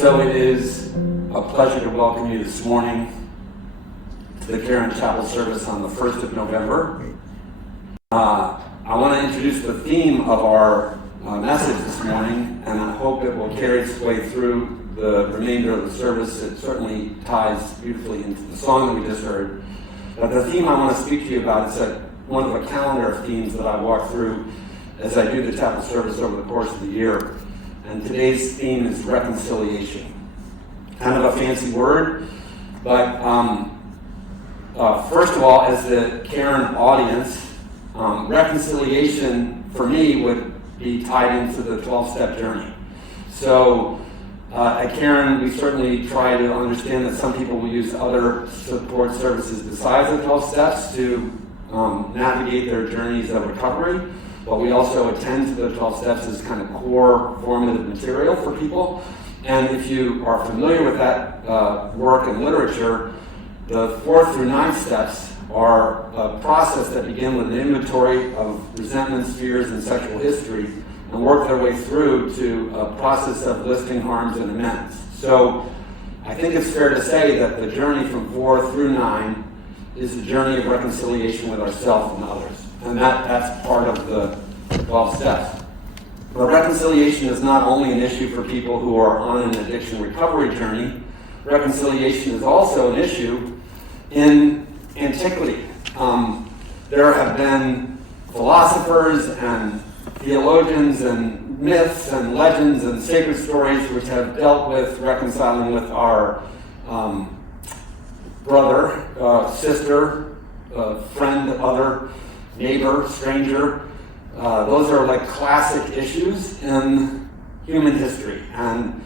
So it is a pleasure to welcome you this morning to the Caron Chapel service on the 1st of November. I want to introduce the theme of our message this morning, and I hope it will carry its way through the remainder of the service. It certainly ties beautifully into the song that we just heard. But the theme I want to speak to you about is one of a calendar of themes that I walk through as I do the chapel service over the course of the year. And today's theme is reconciliation. Kind of a fancy word, but first of all, as the Caron audience, reconciliation for me would be tied into the 12-step journey. So at Caron, we certainly try to understand that some people will use other support services besides the 12 steps to navigate their journeys of recovery. But we also attend to the 12 steps as kind of core formative material for people. And if you are familiar with that work and literature, the 4th through 9th steps are a process that begin with an inventory of resentments, fears, and sexual history, and work their way through to a process of listing harms and amends. So I think it's fair to say that the journey from 4 through 9 is a journey of reconciliation with ourselves and others. And that's part of the 12 steps. But reconciliation is not only an issue for people who are on an addiction recovery journey. Reconciliation is also an issue in antiquity. There have been philosophers and theologians and myths and legends and sacred stories which have dealt with reconciling with our brother, sister, friend, other, neighbor, stranger. Those are like classic issues in human history. And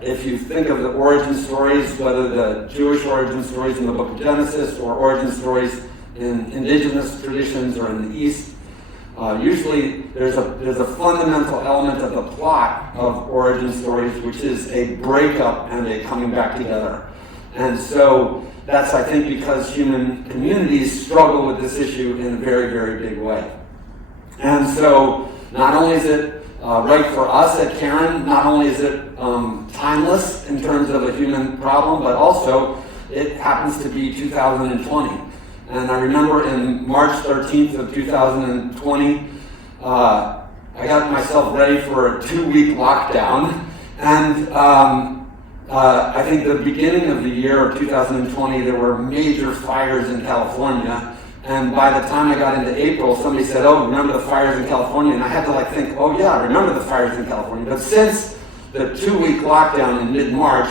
if you think of the origin stories, whether the Jewish origin stories in the book of Genesis or origin stories in indigenous traditions or in the East, usually there's a fundamental element of the plot of origin stories, which is a breakup and a coming back together. And so that's, I think, because human communities struggle with this issue in a very, very big way. And so not only is it right for us at Caron, not only is it timeless in terms of a human problem, but also it happens to be 2020. And I remember in March 13th of 2020, I got myself ready for a 2-week lockdown. And I think the beginning of the year of 2020, there were major fires in California. And by the time I got into April, somebody said, "Oh, remember the fires in California?" And I had to think, "Oh yeah, I remember the fires in California." But since the 2-week lockdown in mid-March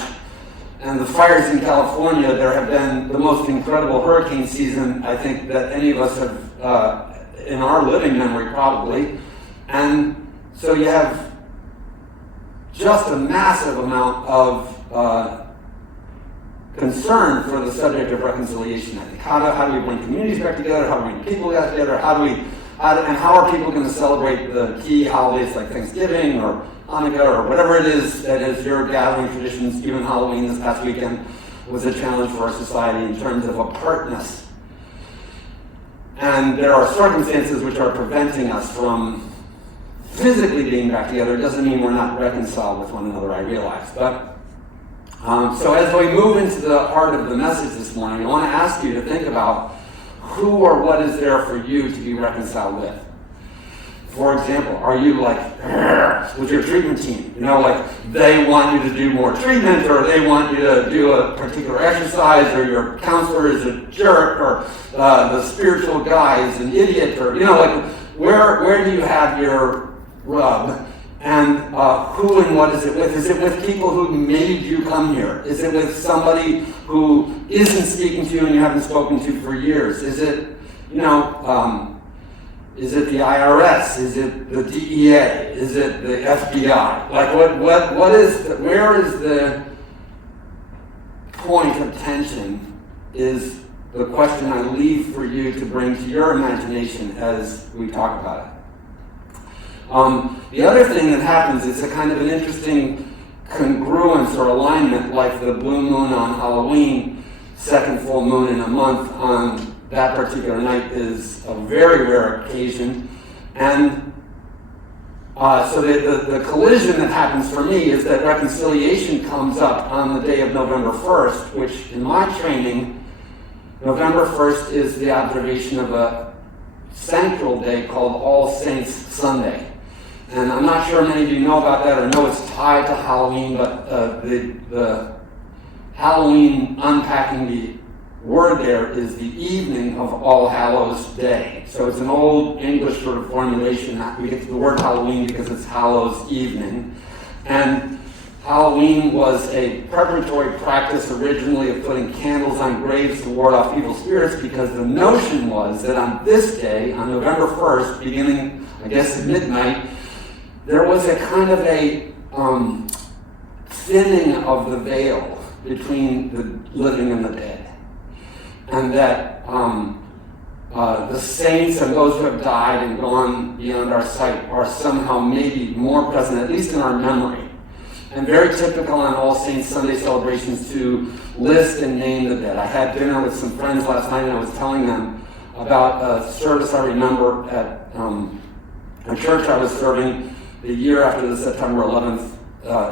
and the fires in California, there have been the most incredible hurricane season, I think, that any of us have in our living memory probably. And so you have just a massive amount of concern for the subject of reconciliation. I think how do we bring communities back together? How do we bring people back together? And how are people going to celebrate the key holidays like Thanksgiving or Hanukkah or whatever it is that is your gathering traditions? Even Halloween this past weekend was a challenge for our society in terms of apartness. And there are circumstances which are preventing us from physically being back together. It doesn't mean we're not reconciled with one another, I realize. But so as we move into the heart of the message this morning, I want to ask you to think about who or what is there for you to be reconciled with. For example, are you with your treatment team? They want you to do more treatment, or they want you to do a particular exercise, or your counselor is a jerk, or the spiritual guy is an idiot, or where do you have your rub? And who and what is it with? Is it with people who made you come here? Is it with somebody who isn't speaking to you and you haven't spoken to for years? Is it, is it the IRS? Is it the DEA? Is it the FBI? Where is the point of tension is the question I leave for you to bring to your imagination as we talk about it. The other thing that happens is a kind of an interesting congruence or alignment, like the blue moon on Halloween, second full moon in a month on that particular night is a very rare occasion. And So the collision that happens for me is that reconciliation comes up on the day of November 1st, which in my training, November 1st is the observation of a central day called All Saints Sunday. And I'm not sure many of you know about that or know it's tied to Halloween, but the Halloween, unpacking the word there, is the evening of All Hallows Day. So it's an old English sort of formulation. We get to the word Halloween because it's Hallows Evening. And Halloween was a preparatory practice originally of putting candles on graves to ward off evil spirits, because the notion was that on this day, on November 1st, beginning, I guess, at midnight, there was a kind of a thinning of the veil between the living and the dead. And that the saints and those who have died and gone beyond our sight are somehow maybe more present, at least in our memory. And very typical on All Saints Sunday celebrations to list and name the dead. I had dinner with some friends last night, and I was telling them about a service I remember at a church I was serving the year after the September 11th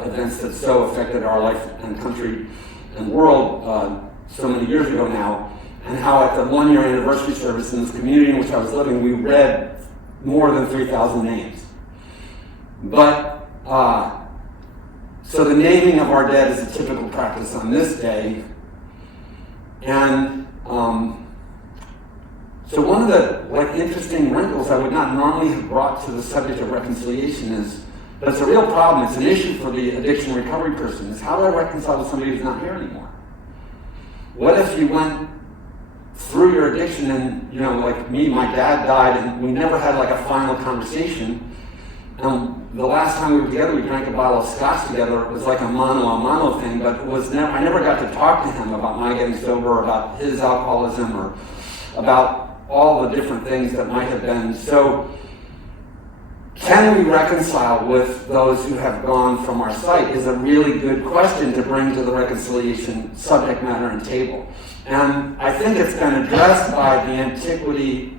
events that so affected our life and country and world so many years ago now, and how at the one-year anniversary service in this community in which I was living, we read more than 3,000 names. But so the naming of our dead is a typical practice on this day. And so one of the interesting wrinkles I would not normally have brought to the subject of reconciliation is, but it's a real problem, it's an issue for the addiction recovery person, is how do I reconcile with somebody who's not here anymore? What if you went through your addiction and, like me, my dad died and we never had like a final conversation. The last time we were together, we drank a bottle of scotch together. It was like a mano thing, but I never got to talk to him about my getting sober, about his alcoholism, or about all the different things that might have been. So, can we reconcile with those who have gone from our sight is a really good question to bring to the reconciliation subject matter and table. And I think it's been addressed by the antiquity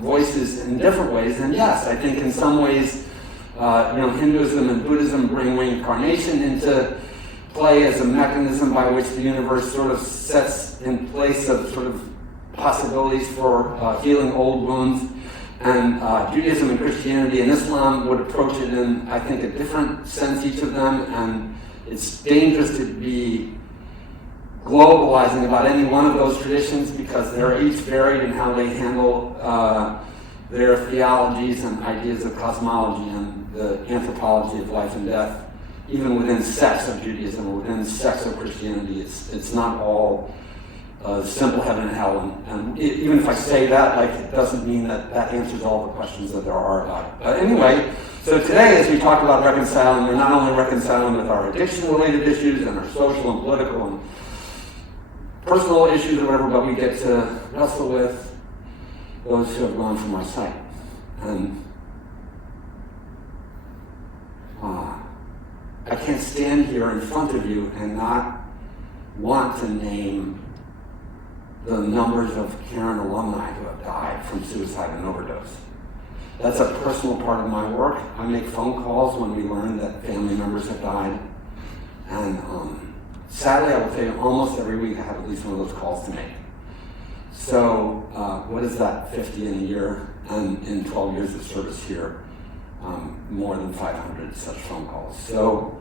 voices in different ways. And yes, I think in some ways, Hinduism and Buddhism bring reincarnation into play as a mechanism by which the universe sort of sets in place of sort of possibilities for healing old wounds. And Judaism and Christianity and Islam would approach it in, I think, a different sense, each of them. And it's dangerous to be globalizing about any one of those traditions, because they're each varied in how they handle their theologies and ideas of cosmology and the anthropology of life and death. Even within sects of Judaism or within sects of Christianity, it's not all simple heaven and hell. And even if I say that, it doesn't mean that answers all the questions that there are about it. But anyway, so today, as we talk about reconciling, we're not only reconciling with our addiction-related issues and our social and political and personal issues or whatever, but we get to wrestle with those who have gone from our sight. And I can't stand here in front of you and not want to name the numbers of Caron alumni who have died from suicide and overdose. That's a personal part of my work. I make phone calls when we learn that family members have died. And sadly, I will tell you, almost every week I have at least one of those calls to make. So what is that, 50 in a year? And in 12 years of service here, more than 500 such phone calls. So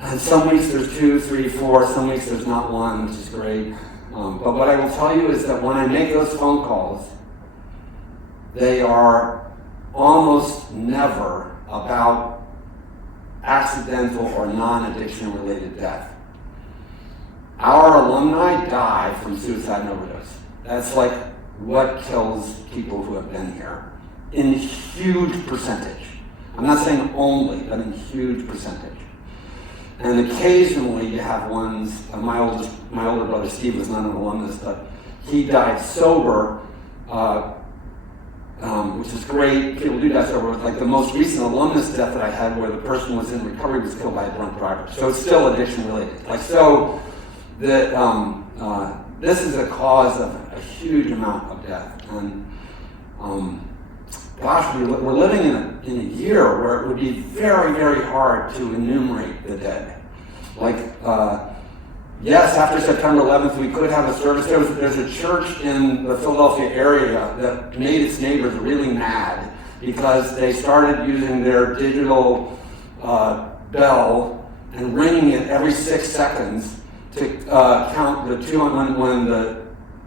and some weeks there's 2, 3, 4, some weeks there's not one, which is great. But what I will tell you is that when I make those phone calls, they are almost never about accidental or non-addiction related death. Our alumni die from suicide and overdose. That's like what kills people who have been here in huge percentage. I'm not saying only, but in huge percentage. And occasionally you have ones, my older brother Steve was not an alumnus, but he died sober, which is great. People do die sober. Like the most recent alumnus death that I had where the person was in recovery was killed by a drunk driver. So it's still addiction related. This is a cause of a huge amount of death. And gosh, we're living in a year where it would be very, very hard to enumerate the dead. Like, yes, after September 11th, we could have a service. There's a church in the Philadelphia area that made its neighbors really mad because they started using their digital bell and ringing it every 6 seconds to count the 200, when the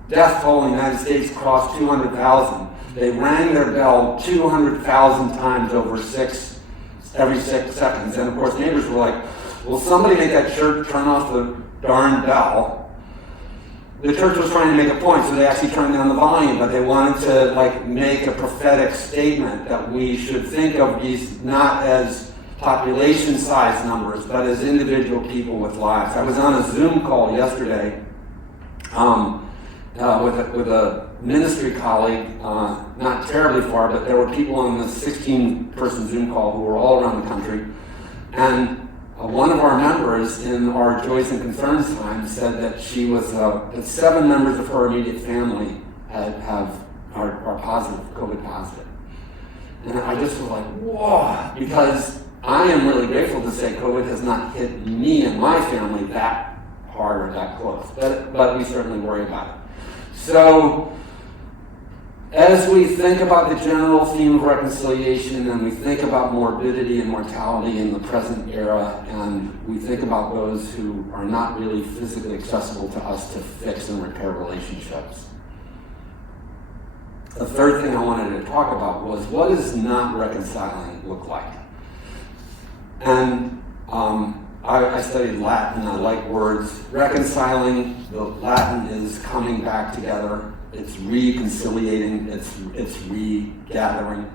death toll in the United States crossed 200,000. They rang their bell 200,000 times every 6 seconds. And of course, neighbors were like, will somebody make that church turn off the darn bell? The church was trying to make a point, so they actually turned down the volume, but they wanted to make a prophetic statement that we should think of these not as population size numbers, but as individual people with lives. I was on a Zoom call yesterday with a ministry colleague, not terribly far, but there were people on the 16-person Zoom call who were all around the country. And one of our members in our Joys and Concerns time said that she was, that 7 members of her immediate family are positive, COVID positive. And I just was like, whoa, because I am really grateful to say COVID has not hit me and my family that hard or that close, but we certainly worry about it. So, as we think about the general theme of reconciliation, and we think about morbidity and mortality in the present era, and we think about those who are not really physically accessible to us to fix and repair relationships, the third thing I wanted to talk about was, what does not reconciling look like? And I studied Latin. I like words. Reconciling, the Latin is coming back together. It's reconciliating. It's regathering.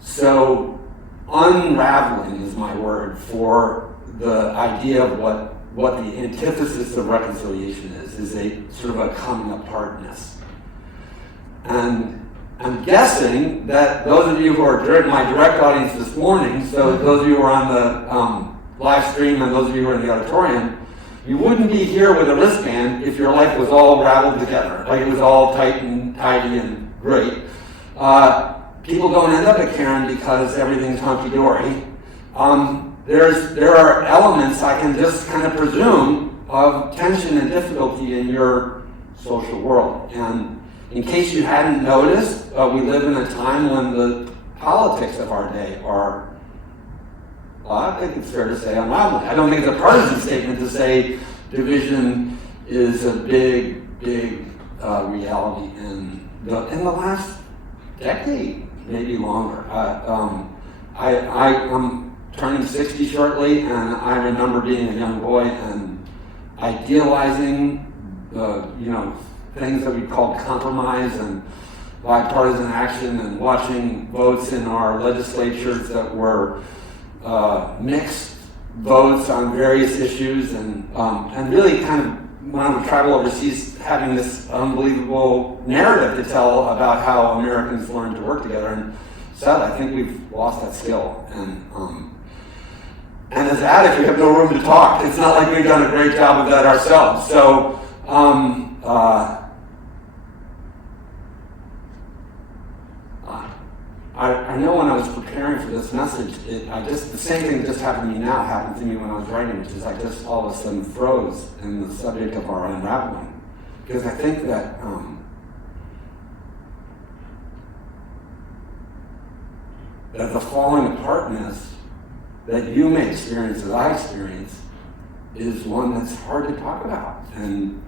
So unraveling is my word for the idea of what the antithesis of reconciliation is a sort of a coming apartness. And I'm guessing that those of you who are my direct audience this morning, so those of you who are on the live stream and those of you who are in the auditorium, you wouldn't be here with a wristband if your life was all raveled together, like it was all tight and tidy and great. People don't end up at Caron because everything's hunky-dory. There are elements, I can just kind of presume, of tension and difficulty in your social world. And in case you hadn't noticed, we live in a time when the politics of our day are, I think it's fair to say, unraveling. I don't think it's a partisan statement to say division is a big, big reality in the last decade, maybe longer. I'm turning 60 shortly, and I remember being a young boy and idealizing things that we called compromise and bipartisan action, and watching votes in our legislatures that were mixed votes on various issues, and really kind of, when I would travel overseas, having this unbelievable narrative to tell about how Americans learn to work together. And sadly, I think we've lost that skill. And as addicts, we have no room to talk. It's not like we've done a great job of that ourselves. So, I know when I was preparing for this message, the same thing that just happened to me now happened to me when I was writing, which is I just all of a sudden froze in the subject of our unraveling. Because I think that the falling apartness that you may experience, that I experience, is one that's hard to talk about and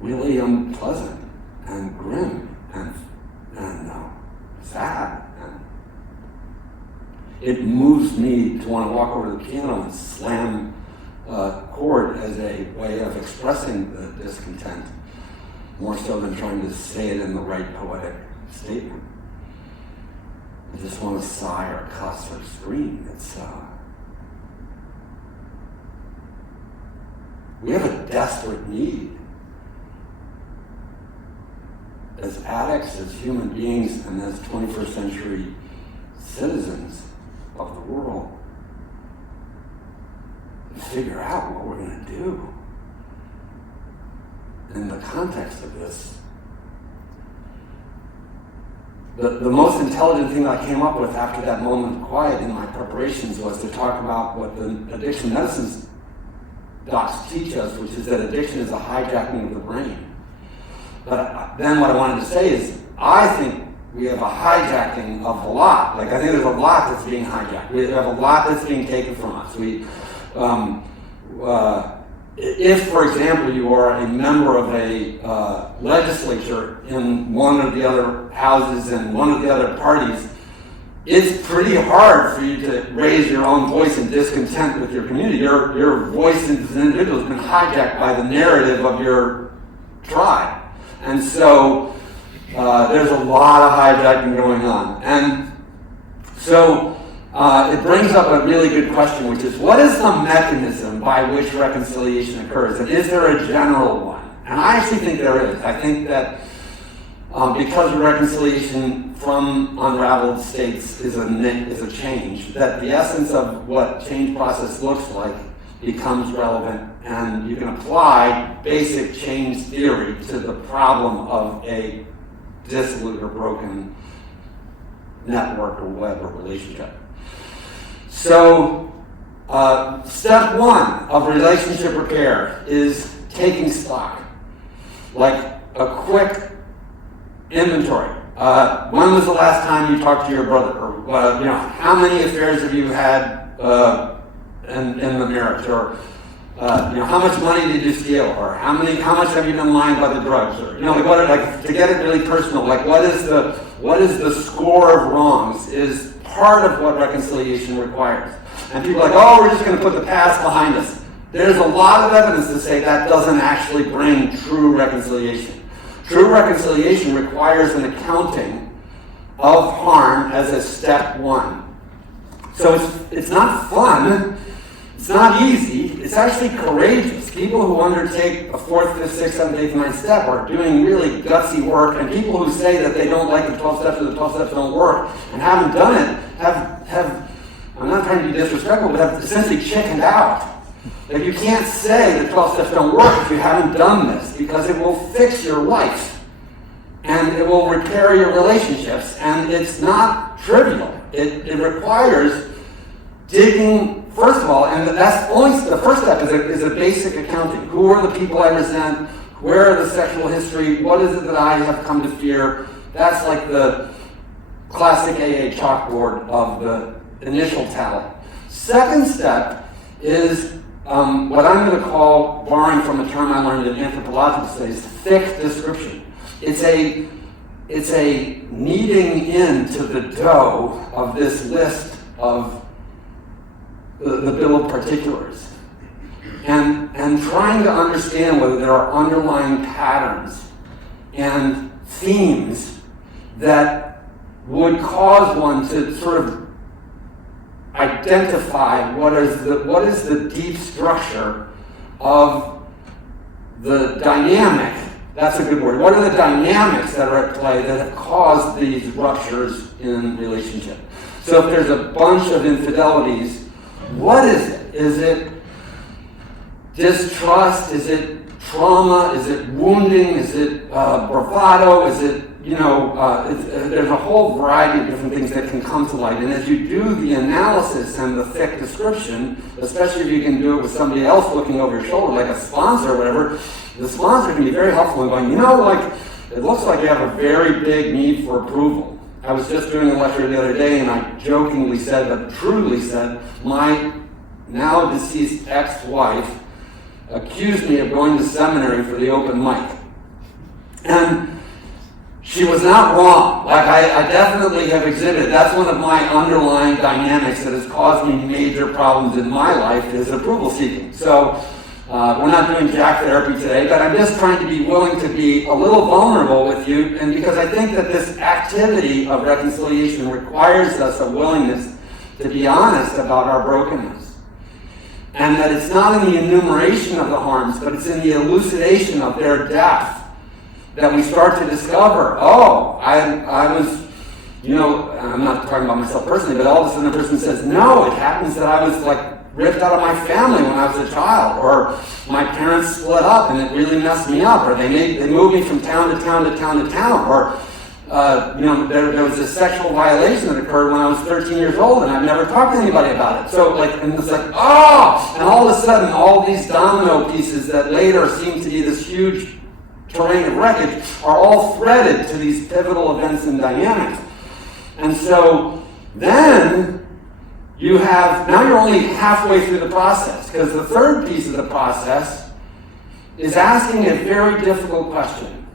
really unpleasant and grim and sad. And it moves me to want to walk over to the piano and slam a chord as a way of expressing the discontent, more so than trying to say it in the right poetic statement. I just want to sigh or cuss or scream. We have a desperate need as addicts, as human beings, and as 21st century citizens of the world to figure out what we're going to do in the context of this the most intelligent thing that I came up with after that moment of quiet in my preparations was to talk about what the addiction medicine docs teach us, which is that addiction is a hijacking of the brain. But then what I wanted to say is, I think we have a hijacking of a lot. Like, I think there's a lot that's being hijacked. We have a lot that's being taken from us. If, for example, you are a member of a legislature in one of the other houses and one of the other parties, it's pretty hard for you to raise your own voice in discontent with your community. Your voice as an individual has been hijacked by the narrative of your tribe. And so there's a lot of hijacking going on. And so it brings up a really good question, which is, what is the mechanism by which reconciliation occurs? And is there a general one? And I actually think there is. I think that because reconciliation from unraveled states is a change, that the essence of what change process looks like becomes relevant, and you can apply basic change theory to the problem of a dissolute or broken network or web or relationship. So, step one of relationship repair is taking stock, like a quick inventory. When was the last time you talked to your brother? Or how many affairs have you had in the marriage? Or how much money did you steal? Or how much have you been lying about the drugs? Or to get it really personal, like what is the score of wrongs is part of what reconciliation requires. And people are like, oh, we're just going to put the past behind us. There's a lot of evidence to say that doesn't actually bring true reconciliation. True reconciliation requires an accounting of harm as a step one. So it's not fun, it's not easy, it's actually courageous. People who undertake a 4th, 5th, 6th, 7th, 8th, 9th step are doing really gutsy work, and people who say that they don't like the 12 steps or the 12 steps don't work and haven't done it have I'm not trying to be disrespectful, but have essentially chickened out. Like, you can't say the 12 steps don't work if you haven't done this, because it will fix your life and it will repair your relationships, and it's not trivial. It requires digging, first of all, and that's only the first step is a basic accounting. Who are the people I resent? Where are the sexual history? What is it that I have come to fear? That's like the classic AA chalkboard of the initial tally. Second step is what I'm going to call, borrowing from a term I learned in anthropological studies, thick description. It's a kneading into the dough of this list of the bill of particulars, and trying to understand whether there are underlying patterns and themes that would cause one to sort of identify what is the deep structure of the dynamic. That's a good word. What are the dynamics that are at play that have caused these ruptures in relationship? So if there's a bunch of infidelities, what is it? Is it distrust? Is it trauma? Is it wounding? Is it bravado? Is it, there's a whole variety of different things that can come to light. And as you do the analysis and the thick description, especially if you can do it with somebody else looking over your shoulder, like a sponsor or whatever, the sponsor can be very helpful in going, it looks like you have a very big need for approval. I was just doing a lecture the other day, and I jokingly said, but truly said, my now deceased ex-wife accused me of going to seminary for the open mic. And she was not wrong. Like, I definitely have exhibited, that's one of my underlying dynamics that has caused me major problems in my life, is approval seeking. So we're not doing jack therapy today, but I'm just trying to be willing to be a little vulnerable with you, and because I think that this activity of reconciliation requires us a willingness to be honest about our brokenness. And that it's not in the enumeration of the harms, but it's in the elucidation of their depth that we start to discover, I was, I'm not talking about myself personally, but all of a sudden a person says, no, it happens that I was ripped out of my family when I was a child, or my parents split up and it really messed me up, or they moved me from town to town to town to town, or there was a sexual violation that occurred when I was 13 years old, and I've never talked to anybody about it. So, and it's like, oh! And all of a sudden, all these domino pieces that later seem to be this huge terrain of wreckage are all threaded to these pivotal events and dynamics. And so then now you're only halfway through the process, because the third piece of the process is asking a very difficult question.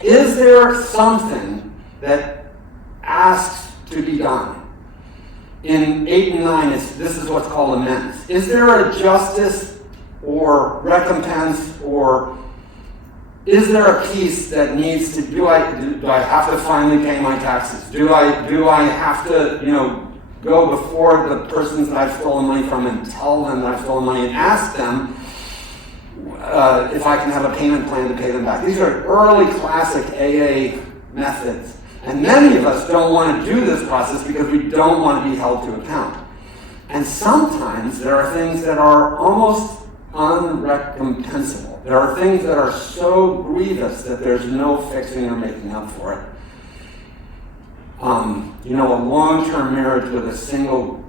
Is there something that asks to be done? In 8 and 9, this is what's called amends. Is there a justice or recompense, or is there a piece that needs to, do I have to finally pay my taxes? Do I have to, go before the persons that I've stolen money from and tell them that I've stolen money and ask them if I can have a payment plan to pay them back? These are early classic AA methods. And many of us don't want to do this process because we don't want to be held to account. And sometimes there are things that are almost unrecompensable. There are things that are so grievous that there's no fixing or making up for it. A long-term marriage with a single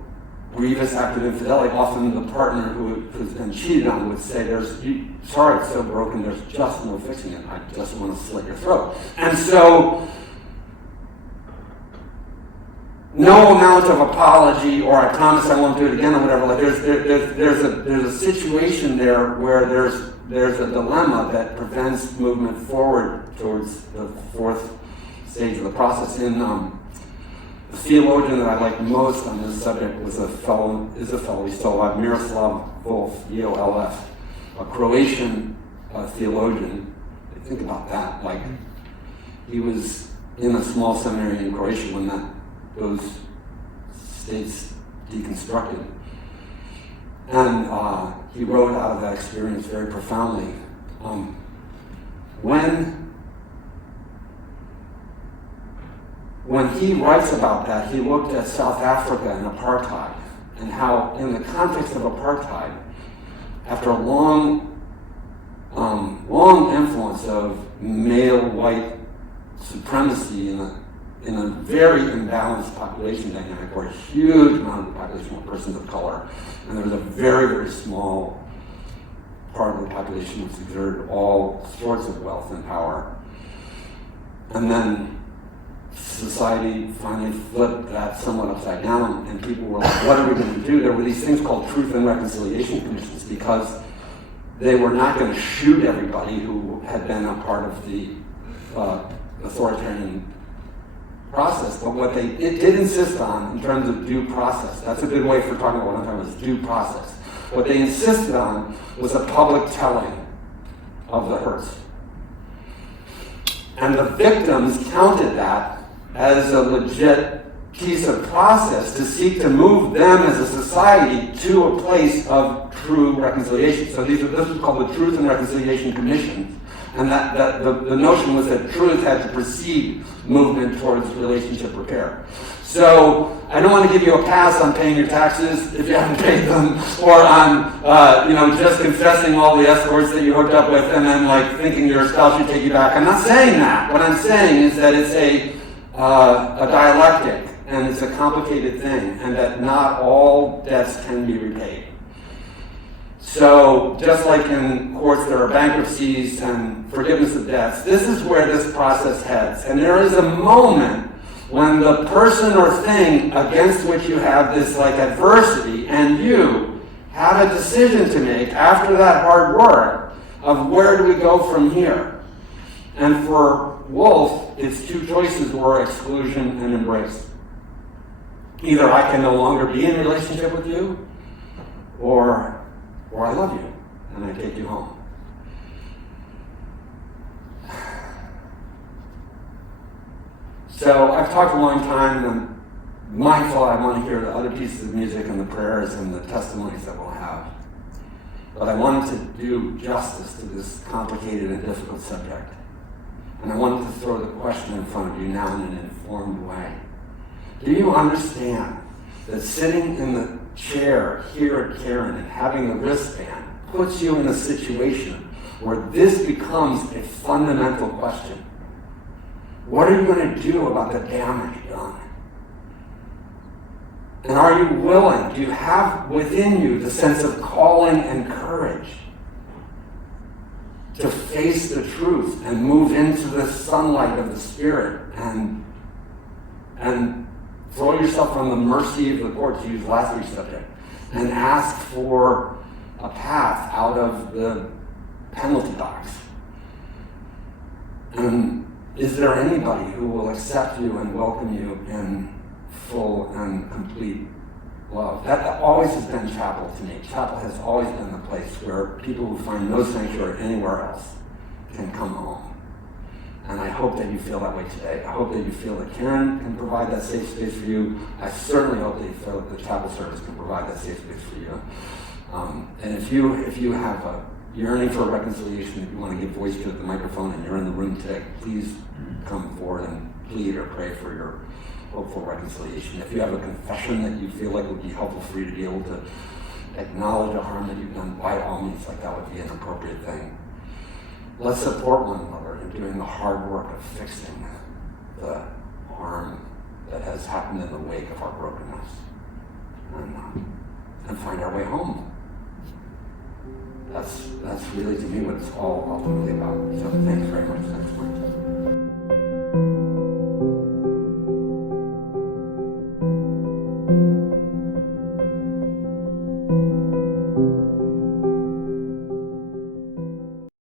grievous act of infidelity, often the partner who's been cheated on would say, sorry, it's so broken, there's just no fixing it. I just want to slit your throat. And so, no amount of apology or I promise I won't do it again or whatever. Like there's a situation there where there's a dilemma that prevents movement forward towards the fourth stage of the process. The theologian that I like most on this subject is a fellow he's still alive, Miroslav Volf, E-O-L-F, a Croatian theologian. Think about that. Like, he was in a small seminary in Croatia when those states deconstructed. And he wrote out of that experience very profoundly. When he writes about that, he looked at South Africa and apartheid, and how in the context of apartheid, after a long influence of male white supremacy in a very imbalanced population dynamic, where a huge amount of the population were persons of color, and there was a very, very small part of the population which exerted all sorts of wealth and power. And then society finally flipped that somewhat upside down, and people were like, what are we going to do? There were these things called Truth and Reconciliation Commissions, because they were not going to shoot everybody who had been a part of the authoritarian process, but what it did insist on in terms of due process, that's a good way for talking about what I'm talking about, is due process. What they insisted on was a public telling of the hurts. And the victims counted that as a legit piece of process to seek to move them as a society to a place of true reconciliation. So this was called the Truth and Reconciliation Commission. And the notion was that truth had to precede movement towards relationship repair. So I don't want to give you a pass on paying your taxes if you haven't paid them, or on just confessing all the escorts that you hooked up with and then thinking your spouse should take you back. I'm not saying that. What I'm saying is that it's a dialectic, and it's a complicated thing, and that not all debts can be repaid. So just like in courts there are bankruptcies and forgiveness of debts, this is where this process heads. And there is a moment when the person or thing against which you have this adversity, and you have a decision to make after that hard work of where do we go from here. And for Wolf, its two choices were exclusion and embrace. Either I can no longer be in relationship with you, or I love you and I take you home. So I've talked a long time, and I'm mindful I want to hear the other pieces of music and the prayers and the testimonies that we'll have. But I wanted to do justice to this complicated and difficult subject. And I wanted to throw the question in front of you now in an informed way. Do you understand that sitting in the chair here at Caron and having a wristband puts you in a situation where this becomes a fundamental question? What are you going to do about the damage done? And are you willing? Do you have within you the sense of calling and courage to face the truth and move into the sunlight of the Spirit and throw yourself on the mercy of the court, to use last week's subject, and ask for a path out of the penalty box? And is there anybody who will accept you and welcome you in full and complete love? That always has been chapel to me. Chapel has always been the place where people who find no sanctuary anywhere else can come home. And I hope that you feel that way today. I hope that you feel that Caron can provide that safe space for you. I certainly hope that you feel that the chapel service can provide that safe space for you. And if you have a yearning for reconciliation, if you want to give voice to it at the microphone and you're in the room today, please come forward and plead or pray for your hopeful reconciliation. If you have a confession that you feel like would be helpful for you to be able to acknowledge a harm that you've done, by all means, like that would be an appropriate thing. Let's support one another in doing the hard work of fixing the harm that has happened in the wake of our brokenness, and find our way home. That's really, to me, what it's all ultimately about. So thanks very much. Next point.